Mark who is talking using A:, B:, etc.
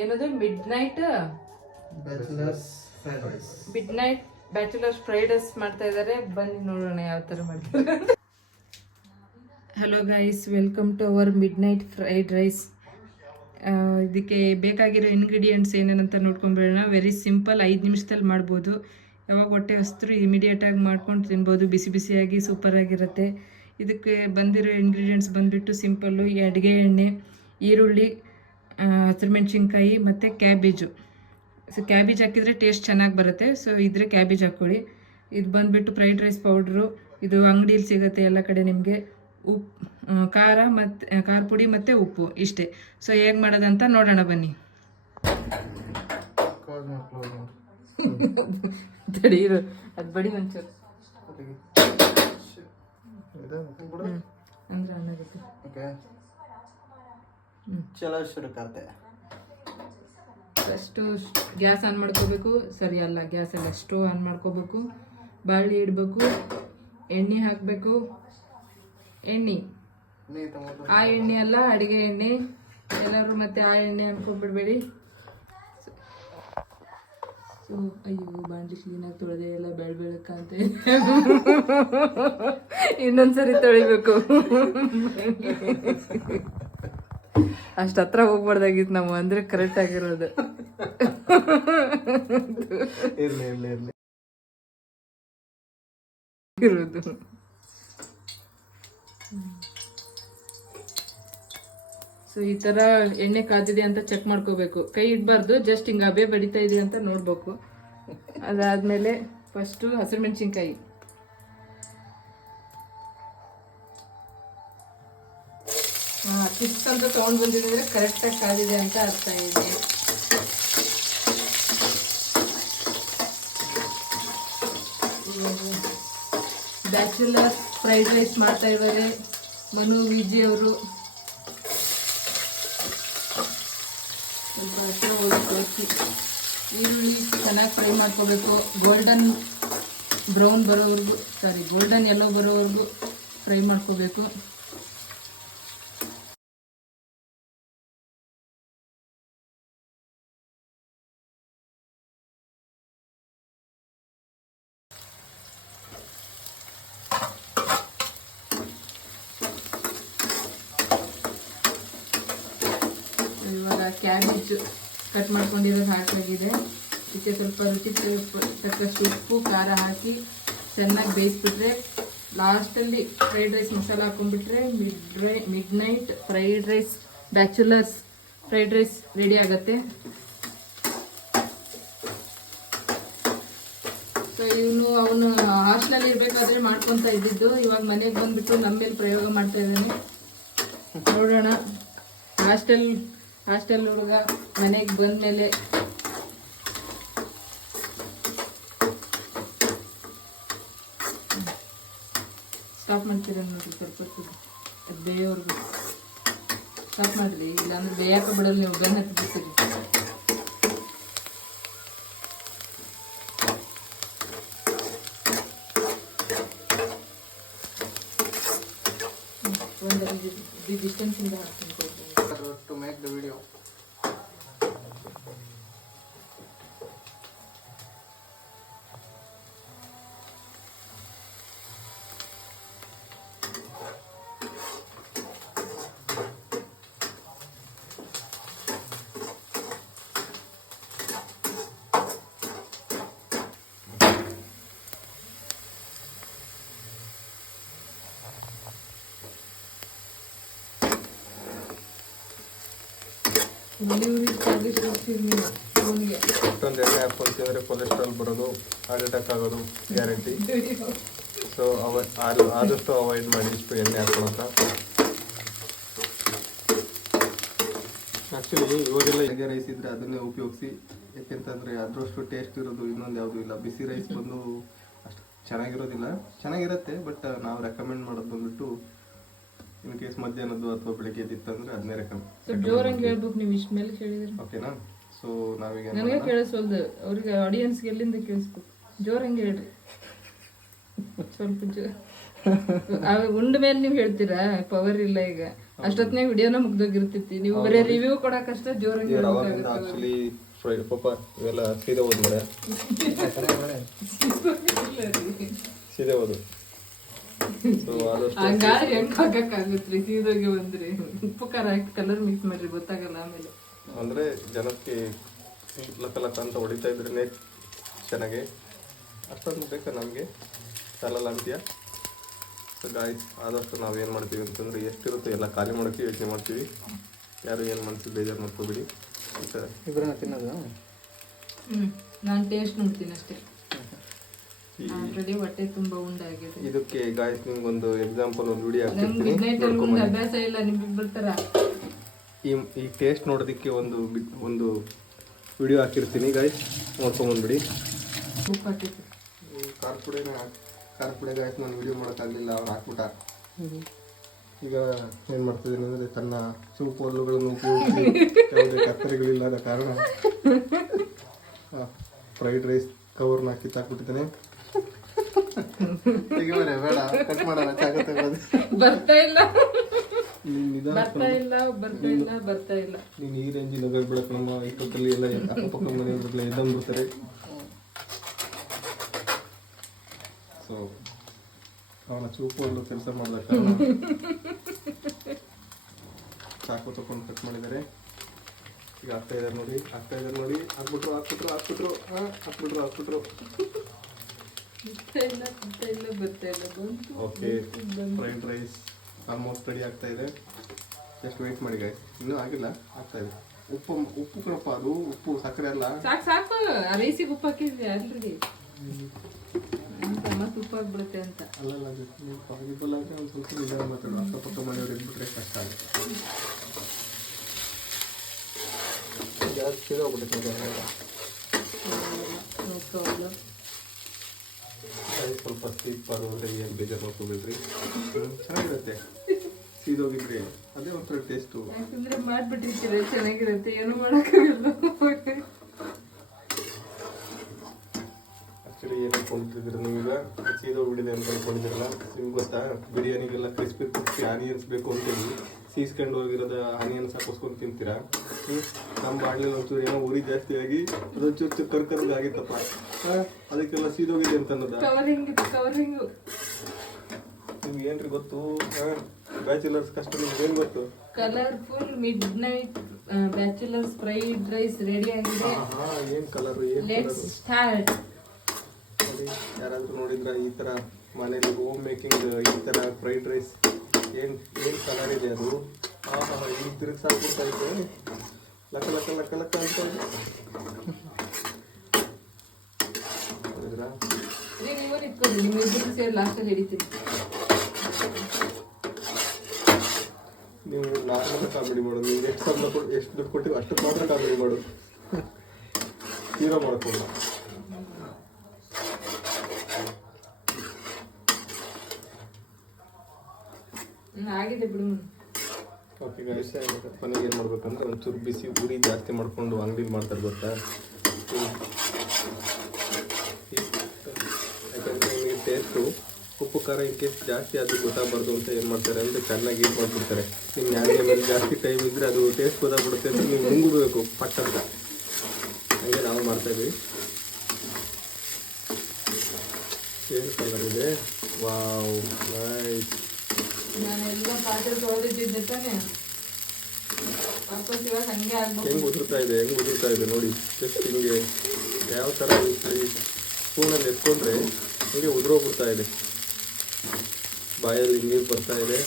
A: ಏನದು? Midnight midnight bachelors fried rice ಮಾಡ್ತಾ ಇದ್ದಾರೆ ಬನ್ನಿ ನೋಡೋಣ ಯಾವ ಥರ ಮಾಡ್ತಾರೆ hello guys welcome to our midnight fried rice ಇದಕ್ಕೆ ಬೇಕಾಗಿರೋ ಇಂಗ್ರೀಡಿಯೆಂಟ್ಸ್ ಏನೇನಂತ ನೋಡ್ಕೊಂಡ್ಬಿಡೋಣ ವೆರಿ ಸಿಂಪಲ್ ಐದು ನಿಮಿಷದಲ್ಲಿ ಮಾಡ್ಬೋದು. ಯಾವಾಗ ಹೊಟ್ಟೆ ಹಸಿದ್ರು ಇಮಿಡಿಯೇಟಾಗಿ ಮಾಡ್ಕೊಂಡು ತಿನ್ಬೋದು. ಬಿಸಿ ಬಿಸಿಯಾಗಿ ಸೂಪರಾಗಿರುತ್ತೆ ಇದಕ್ಕೆ ಬಂದಿರೋ ಇಂಗ್ರೀಡಿಯೆಂಟ್ಸ್ ಬಂದುಬಿಟ್ಟು ಸಿಂಪಲ್ಲು ಈ ಅಡುಗೆ ಎಣ್ಣೆ ಈರುಳ್ಳಿ ಹಸಿರುಮೆಣ್ಸಿನ್ಕಾಯಿ ಮತ್ತು ಕ್ಯಾಬೇಜು. ಸೊ ಕ್ಯಾಬೇಜ್ ಹಾಕಿದರೆ ಟೇಸ್ಟ್ ಚೆನ್ನಾಗಿ ಬರುತ್ತೆ. ಸೊ ಇದ್ರೆ ಕ್ಯಾಬೇಜ್ ಹಾಕ್ಕೊಳ್ಳಿ. ಇದು ಬಂದುಬಿಟ್ಟು ಫ್ರೈಡ್ ರೈಸ್ ಪೌಡ್ರು ಇದು ಅಂಗಡೀಲಿ ಸಿಗುತ್ತೆ ಎಲ್ಲ ಕಡೆ ನಿಮಗೆ. ಉಪ್ಪು ಖಾರ ಮತ್ತು ಖಾರ ಪುಡಿ ಮತ್ತು ಉಪ್ಪು ಇಷ್ಟೇ. ಸೊ ಹೇಗೆ ಮಾಡೋದಂತ ನೋಡೋಣ ಬನ್ನಿ. ತಡೀರು ಅದು ಬಡಿ ಒಂಚೂರು. ಅಂದ್ರೆ
B: ಚಲೋ ಶುರುಕತೆ
A: ಫಸ್ಟು ಗ್ಯಾಸ್ ಆನ್ ಮಾಡ್ಕೋಬೇಕು ಸರಿ ಅಲ್ಲ ಗ್ಯಾಸ್ ಎಲ್ಲ ಸ್ಟೋವ್ ಆನ್ ಮಾಡ್ಕೋಬೇಕು ಬಾಳೆ ಇಡಬೇಕು ಎಣ್ಣೆ ಹಾಕಬೇಕು ಎಣ್ಣೆ. ಆ ಎಣ್ಣೆ ಅಲ್ಲ ಅಡುಗೆ ಎಣ್ಣೆ ಎಲ್ಲರೂ ಮತ್ತೆ ಆ ಎಣ್ಣೆ ಅನ್ಕೊಂಡ್ಬಿಡ್ಬೇಡಿ ಸೊ ಅಯ್ಯೋ ಬಾಂಡ್ಲಿ ಕ್ಲೀನಾಗಿ ತೊಳೆದೆ ಎಲ್ಲ ಬೆಳ್ ಬೆಳಕಂತೆ ಇನ್ನೊಂದ್ಸರಿ ತೊಳಿಬೇಕು. ಅಷ್ಟು ಹತ್ರ ಹೋಗ್ಬಾರ್ದಾಗಿತ್ತು ನಾವು ಅಂದ್ರೆ ಕರೆಕ್ಟ್ ಆಗಿರೋದು.
B: ಇರ್ಲಿ ಇರ್ಲಿ ಇರ್ಲಿ.
A: ಇರೋದು. ಸೊ ಈ ತರ ಎಣ್ಣೆ ಕಾದಿದೆ ಅಂತ ಚೆಕ್ ಮಾಡ್ಕೋಬೇಕು. ಕೈ ಇಡಬಾರ್ದು ಜಸ್ಟ್ ಹಿಂಗೆ ಅಬೆ ಬಡಿತಾ ಇದೆ ಅಂತ ನೋಡ್ಬೇಕು. ಅದಾದ್ಮೇಲೆ ಫಸ್ಟು ಹಸಿರು ಮೆಣಸಿನ್ಕಾಯಿ. ಚಿಪ್ಸ್ ಅಂತ ತೊಗೊಂಡು ಬಂದಿದ್ರೆ ಕರೆಕ್ಟಾಗಿ ಕಾದಿದೆ ಅಂತ ಅರ್ಥ ಇದೆ. ಬ್ಯಾಚುಲರ್ ಫ್ರೈಡ್ ರೈಸ್ ಮಾಡ್ತಾ ಇದ್ದಾರೆ ಮನು, ವಿಜಿ ಅವರು. ಸ್ವಲ್ಪ ಹೋಗಿ ಈರುಳ್ಳಿ ಚೆನ್ನಾಗಿ ಫ್ರೈ ಮಾಡ್ಕೋಬೇಕು. ಗೋಲ್ಡನ್ ಬ್ರೌನ್ ಬರೋವರೆಗೂ ಸಾರಿ ಗೋಲ್ಡನ್ ಎಲ್ಲೋ ಬರೋವರೆಗೂ ಫ್ರೈ ಮಾಡ್ಕೋಬೇಕು ಇವಾಗ ಕ್ಯಾಬೇಜ್ ಕಟ್ ಮಾಡ್ಕೊಂಡಿರೋದು ಹಾಕಾಗಿದೆ ಇದಕ್ಕೆ ಸ್ವಲ್ಪ ರುಚಿ ತಕ್ಕಷ್ಟು ಉಪ್ಪು, ಖಾರ ಹಾಕಿ ಚೆನ್ನಾಗಿ ಬೇಯಿಸ್ಬಿಟ್ರೆ ಲಾಸ್ಟಲ್ಲಿ ಫ್ರೈಡ್ ರೈಸ್ ಮಸಾಲ ಹಾಕೊಂಡ್ಬಿಟ್ರೆ mid Rai midnight fried rice bachelors fried rice ready ಆಗುತ್ತೆ. ಸೊ ಇವನು ಅವನು ಹಾಸ್ಟೆಲಲ್ಲಿ ಇರಬೇಕಾದ್ರೆ ಮಾಡ್ಕೊತಾ ಇದ್ದಿದ್ದು. ಇವಾಗ ಮನೆಗೆ ಬಂದ್ಬಿಟ್ಟು ನಮ್ಮ ಮೇಲೆ ಪ್ರಯೋಗ ಮಾಡ್ತಾ ಇದ್ದಾನೆ. ನೋಡೋಣ. ಹಾಸ್ಟೆಲ್ ಹಾಸ್ಟೆಲ್ ಹುಡುಗ ಮನೆಗೆ ಬಂದಮೇಲೆ ಸ್ಟಾಪ್ ಮಾಡ್ತೀರ ನೋಡಿ ಸ್ವಲ್ಪ ಬೇಯೋರ್ಗು. ಸ್ಟಾಪ್ ಮಾಡ್ರಿ, ಇಲ್ಲಾಂದ್ರೆ ಬೇಯಕ್ಕೆ ಬಿಡಲ್ಲ ನೀವು, ಬೆನ್ನ ಹತ್ಬಿಡ್ತೀರಿ ಒಂದು ಡಿಸ್ಟೆನ್ಸಿಂದ ಹಾಕ್ತೀನಿ ಕೊಡ್ತೀನಿ.
B: To make the video
A: delivery charges ಫೋನ್ಗೆ
B: ಇಷ್ಟೊಂದು ಎಣ್ಣೆ ಹಾಕ್ಕೊಂತಿದ್ರೆ ಕೊಲೆಸ್ಟ್ರಾಲ್ ಬರೋದು ಹಾರ್ಟ್ ಅಟ್ಯಾಕ್ ಆಗೋದು ಗ್ಯಾರಂಟಿ ಸೊ ಅವ, ಆದ- ಆದಷ್ಟು ಅವಾಯ್ಡ್ ಮಾಡಿ ಇಷ್ಟು ಎಣ್ಣೆ ಹಾಕೊಳ್ಳೋಕ ಆ್ಯಕ್ಚುಲಿ ಇವಾಗೆಲ್ಲ ಎಗ್ಗೆ ರೈಸ್ ಇದ್ರೆ ಅದನ್ನೇ ಉಪಯೋಗಿಸಿ. ಯಾಕೆಂತಂದರೆ ಅದರಷ್ಟು ಟೇಸ್ಟ್ ಇರೋದು ಇನ್ನೊಂದು ಯಾವುದೂ ಇಲ್ಲ. ಬಿಸಿ ರೈಸ್ ಬಂದು ಅಷ್ಟು ಚೆನ್ನಾಗಿರೋದಿಲ್ಲ. ಚೆನ್ನಾಗಿರುತ್ತೆ ಬಟ್ ನಾವು ರೆಕಮೆಂಡ್ ಮಾಡೋದು ಬಂದ್ಬಿಟ್ಟು ಇನ್ ಕೇಸ್ ಮಧ್ಯಾಹ್ನದ್ದು ಅಥವಾ ಬೆಳಿಗ್ಗೆ ಇತ್ತಂದ್ರೆ ಅದನ್ನೇ ರೆಕಮೆಂಡ್
A: ಸ್ವಲ್ಪ ಜೋರಂಗೆ ಹೇಳ್ಬೇಕು ನೀವು ಇಷ್ಟ ಮೇಲೆ ಕೇಳಿದ್ರೆ.
B: ಓಕೆನಾ? ಸೊ ನಾವೀಗ ಏನ್
A: ನನಗೆ
B: ಮಾಡೋಣ?
A: ಕೇಳಿಸೋಲ್ದು. ಅವ್ರಿಗೆ ಆಡಿಯನ್ಸ್ಗೆ ಎಲ್ಲಿಂದ ಕೇಳಿಸ್ಬೇಕು? ಜೋರಂಗ್ ಹೇಳ್ರಿ? ಸ್ವಲ್ಪ ಜೋ ಉಂಡ ಮೇಲೆ ನೀವು ಹೇಳ್ತೀರಾ? ಪವರ್ ಇಲ್ಲ ಈಗ. ಅಷ್ಟೊತ್ತಿನಾಗ ವಿಡಿಯೋನ ಮುಗ್ದೋಗಿರ್ತೈತಿ ನೀವು ಬರೀ ರಿವ್ಯೂ ಕೊಡಕ್ಕಷ್ಟ ಜೋರಾಗಿ
B: ಇವ್ರು ಅವಾಗಿಂದ ಆಕ್ಚುಲಿ ಫ್ರೈ ಪಾಪ ಇವೆಲ್ಲ ಸೀದೆ ಹೋದ್ಮೇಲೆ. ಸೀದೆ ಹೋದು ಸೊ ಆದಷ್ಟು
A: ಹಂಗಾದ್ರೆ ಹೆಂಗ್ ಹಾಕಕ್ಕಾಗತ್ರಿ? ಸೀದೋಗಿ ಬಂದ್ರಿ. ಉಪ್ಪು ಖಾರ ಹಾಕಿ ಕಲರ್ ಮಿಕ್ಸ್ ಮಾಡ್ರಿ ಗೊತ್ತಾಗಲ್ಲ ಆಮೇಲೆ.
B: ಅಂದ್ರೆ ಜನಕ್ಕೆ ಲಕ್ಕ ಲಕ್ಕ ಅಂತ ಹೊಡಿತಾ ಇದ್ರೇ ಚೆನ್ನಾಗಿ. ಅಷ್ಟೊಂದು ಬೇಕಾ ನಮಗೆ? ಸಾಲಲ್ಲ ಅಂತೀಯ? ಸೊ ಗಾಯ್ಸ್ ಆದಷ್ಟು ನಾವು ಏನು ಮಾಡ್ತೀವಿ ಅಂತಂದ್ರೆ ಎಷ್ಟಿರುತ್ತೋ ಎಲ್ಲ ಖಾಲಿ ಮಾಡೋಕ್ಕೆ ಯೋಚನೆ ಮಾಡ್ತೀವಿ. ಯಾರು ಏನು ಮನಸ್ಸು ಬೇಜಾರು ಮಾಡ್ಕೋಬೇಡಿ. ಅಂತ.
C: ಇಬ್ಬರನ್ನ ತಿನ್ನೋದು?
A: ಹ್ಮ್ ನಾನು ಟೇಸ್ಟ್ ನೋಡ್ತೀನಿ ಅಷ್ಟೇ. ಆಲ್ರೆಡಿ ಹೊಟ್ಟೆ ತುಂಬಾ ಉಂಡಾಗಿದೆ.
B: ಇದಕ್ಕೆ ಗಾಯ್ಸ್ ನಿಮ್ಗೊಂದು ಎಕ್ಸಾಂಪಲ್ ಒಂದು ವಿಡಿಯೋ
A: ನಮ್ಗೆ ಅಭ್ಯಾಸ ಇಲ್ಲ ನಿಮ್ಗೆ ಬರ್ತಾರ
B: ಈ ಈ ಟೇಸ್ಟ್ ನೋಡೋದಕ್ಕೆ ಒಂದು ಬಿ- ಒಂದು ವಿಡಿಯೋ ಹಾಕಿರ್ತೀನಿ ಗಾಯ್ಸ್ ನೋಡ್ಕೊಂಬಂದ್ಬಿಡಿ
A: ಉಪ್ಪು ಹಾಕಿತ್ತು
B: ಖಾರ ಪುಡಿನ ಖಾರ ಪುಡಿ ಗಾಯ್ಸ್ ನಾನು ವಿಡಿಯೋ ಮಾಡೋಕ್ಕಾಗಲಿಲ್ಲ ಅವ್ರು ಹಾಕ್ಬಿಟ್ಟ. ಈಗ ಏನು ಮಾಡ್ತಿದ್ದೀನಿ ಅಂದರೆ ತನ್ನ ಚೂಪೋಲುಗಳನ್ನು ಉಪಯೋಗಿಸಿ ಯಾವುದೇ ಕತ್ತರಿಗಳಿಲ್ಲದ ಕಾರಣ ಫ್ರೈಡ್ ರೈಸ್ ಕವರ್ನ ಕಿತ್ತಾಕ್ಬಿಟ್ಟಿದ್ದೇನೆ ತೆಗಿಬಾರೆ ಬೇಡ ಕಟ್ ಮಾಡೋಣ ಚಾಕು ತೆಗೋದು
A: ಬರ್ತಾ ಇಲ್ಲ.
B: ನೀನು ನಿಧಾನ
A: ಬರ್ತಾ ಇಲ್ಲ ಬರ್ತಾ ಇಲ್ಲ ಬರ್ತಾ ಇಲ್ಲ.
B: ನೀನು ಈ ರೇಂಜಿನ ಬಿಡಕ್ಕೆ ನಮ್ಮ ಇಪ್ಪತ್ತಲ್ಲಿ ಎಲ್ಲ ಅಕ್ಕಪಕ್ಕ ಸೊ ಅವನ ಚೂಪು ಕೆಲಸ ಮಾಡಿದ ಕಾರಣ ಚಾಕು ತಗೊಂಡು ಕಟ್ ಮಾಡಿದ್ದಾರೆ. ಈಗ ಆಗ್ತಾ ಇದಾರೆ ನೋಡಿ ಆಗ್ತಾ ಇದಾರೆ ನೋಡಿ. ಹಾಕ್ಬಿಟ್ರು ಹಾಕ್ಬಿಟ್ರು ಹಾಕ್ಬಿಟ್ರು. ಹಾಂ ಹಾಕ್ಬಿಟ್ರು ಹಾಕ್ಬಿಟ್ರು
A: ಬರ್ತಾ ಇಲ್ಲ ಬರ್ತಾ ಇಲ್ಲ ಬರ್ತಾ ಇಲ್ಲ ಬಂತು
B: okay fried rice almost ready ಆಗ್ತಾ ಇದೆ. ಜಸ್ಟ್ ವೆಯ್ಟ್ ಮಾಡಿ ಗಾಯ್ಸ್ ಇನ್ನೂ ಆಗಿಲ್ಲ ಆಗ್ತಾ ಇದೆ. ಉಪ್ಪು ಉಪ್ಪು ಕಣಪ್ಪ ಅದು ಉಪ್ಪು ಸಕ್ಕರೆ ಅಲ್ಲ
A: ಸಾಕು ಸಾಕು. ಆ ರೈಸಿಗೆ ಉಪ್ಪು ಹಾಕಿದ್ವಿ ಅಲ್ರಿ. ಮತ್ತೆ ಉಪ್ಪು ಹಾಕ್ಬಿಡುತ್ತೆ ಅಂತ.
B: ಅಲ್ಲಲ್ಲ ಒಂದು ಸ್ವಲ್ಪ ನಿಧಾನ ಮಾತಾಡು. ಅಕ್ಕಪಕ್ಕ ಮನೆಯವ್ರು ಇದ್ಬಿಟ್ರೆ ಕಷ್ಟ ಆಗುತ್ತೆ. ಜಾಸ್ತಿ ಹೋಗ್ಬಿಡುತ್ತೆ ಅದು ಸ್ವಲ್ಪ ಸ್ಲೀಪ್ ಆಗೋದ್ರೆ ಏನು ಬೇಜಾರು ಮಾಡ್ಕೋಬೇಡ್ರಿ ಚೆನ್ನಾಗಿರುತ್ತೆ. ಸೀದೋಗಿದ್ರೆ ಅದೇ ಒಂಥರ ಟೇಸ್ಟು
A: ಯಾಕಂದ್ರೆ ಮಾಡ್ಬಿಟ್ಟಿರ್ತೀರ ಚೆನ್ನಾಗಿರುತ್ತೆ. ಏನು ಮಾಡೋಕ್ಕಾಗಲ್ಲ.
B: ಆ್ಯಕ್ಚುಲಿ ಏನು ಅನ್ಕೊಂಡಿದ್ರೆ ನೀವೀಗ ಸೀದೋಗ್ಬಿಟ್ಟಿದೆ ಅಂತ ಅನ್ಕೊಂಡಿದ್ದೀರಲ್ಲ? ನಿಮ್ಗೆ ಗೊತ್ತಾ? ಬಿರಿಯಾನಿಗೆಲ್ಲ ಕ್ರಿಸ್ಪಿ ಕ್ರಿಸ್ಪಿ ಆನಿಯನ್ಸ್ ಬೇಕು ಅಂತೇಳಿ ಸೀಸ್ಕೊಂಡು ಹೋಗಿರೋದ ಹನಿಯನ್ನು ಸಾಕೋಸ್ಕೊಂಡು ತಿಂತೀರಾ? ನಮ್ಮ ಬಾಡ್ಲಲ್ಲಿ ಒಂಚೂರು ಏನೋ ಉರಿ ಜಾಸ್ತಿ ಆಗಿ ಅದೊಂಚೂರು ಚೂರು ಕರ್ಕರ್ಗ ಆಗಿತ್ತಪ್ಪ? ಅದಕ್ಕೆಲ್ಲ ಸೀದೋಗಿದೆ ಅಂತ ಅನ್ನೋದು ನಿಮ್ಗೆ ಏನ್ರಿ ಗೊತ್ತು? ಬ್ಯಾಚುಲರ್ಸ್ ಕಷ್ಟ ನಿಮ್ಗೆ ಏನು ಗೊತ್ತು?
A: Colourful midnight bachelors fried rice ready ಆಗಿದೆ.
B: ಏನು ಕಲರ್ ಏನು
A: ಸ್ಟಾರ್ಟ್
B: ಯಾರಾದ್ರೂ ನೋಡಿದ್ರ ಈ ತರ ಮನೇಲಿ ಹೋಮ್ ಮೇಕಿಂಗ್ ಈ ತರ ಫ್ರೈಡ್ ರೈಸ್ ಏನ್ ಏನು ಕಲರ್ ಇದೆ ಅದು? ಆಹಾ ಈಗ ತಿರುಗಿಸಾಕ್ಬಿಡ್ತಾ ಇದೆ ಲಕ್ಕ ಲಕ್ಕ ಲಕ್ಕ ಲಕ್ಕ ಅಂತ. ನೋಡಿದ್ರಾ
A: ನೀವು
B: ನಾರ್ಮಲ್ ಕಾಮಿಡಿ ಮಾಡೋದು. ನೀವು ಎಷ್ಟು ಸಂಬಳ ಎಷ್ಟು ದುಡ್ಡು ಕೊಟ್ಟಿವಿ ಅಷ್ಟು ಮಾತ್ರ ಕಾಮಿಡಿ ಮಾಡು ಹೀರೋ ಮಾಡ್ಕೊಂಡು
A: ಆಗಿದೆ ಬಿಡು.
B: ಓಕೆ ಗಣೇಶ ಮನೆಗೆ ಏನು ಮಾಡ್ಬೇಕಂದ್ರೆ ಒಂಚೂರು ಬಿಸಿ ಉರಿ ಜಾಸ್ತಿ ಮಾಡ್ಕೊಂಡು ಅಂಗಡಿಲಿ ಮಾಡ್ತಾರೆ ಗೊತ್ತಾ? ಯಾಕಂದ್ರೆ ನಿಮಗೆ ಟೇಸ್ಟು ಉಪ್ಪು, ಖಾರ ಇನ್ ಕೇಸ್ ಜಾಸ್ತಿ ಅದು ಗೊತ್ತಾಗಬಾರ್ದು ಅಂತ ಏನು ಮಾಡ್ತಾರೆ ಅಂದರೆ ಚೆನ್ನಾಗಿ ಇದು ಮಾಡಿಬಿಡ್ತಾರೆ. ನಿಮ್ಮ ಯಾರಿಗೆ ಮೇಲೆ ಜಾಸ್ತಿ ಟೈಮ್ ಇದ್ದರೆ ಅದು ಟೇಸ್ಟ್ ಗೊತ್ತಾಗ್ಬಿಡುತ್ತೆ ಅಂದರೆ ನೀವು ನುಂಗಬೇಕು ಪಟ್ ಅಂತ. ಹಂಗೆ ನಾವು ಮಾಡ್ತಾಯಿದ್ವಿ ಏನು ಕಲರ್ ಇದೆ ವಾವ್ ನೈಸ್
A: ನಾನೆಲ್ಲ ಪಾತ್ರೆ ತೊಳೆದಿದ್ದೆ ತಾನೆ. ವಾಪಸ್ ಇವಾಗ ಹಂಗೆ ಆಗ್ಬೋದು
B: ಹೆಂಗ್ ಉದುರ್ತಾ ಇದೆ, ಹೆಂಗ್ ಉದುರ್ತಾ ಇದೆ ನೋಡಿ. ಜಸ್ಟ್ ಹಿಂಗೆ ಯಾವ ಥರ ಸ್ಪೂನಲ್ಲಿ ಎತ್ಕೊಂಡ್ರೆ ಹಿಂಗೆ ಉದುರೋಗ್ಬಿಡ್ತಾ ಇದೆ. ಬಾಯಲ್ಲಿ ನೀರು ಬರ್ತಾ ಇದೆ.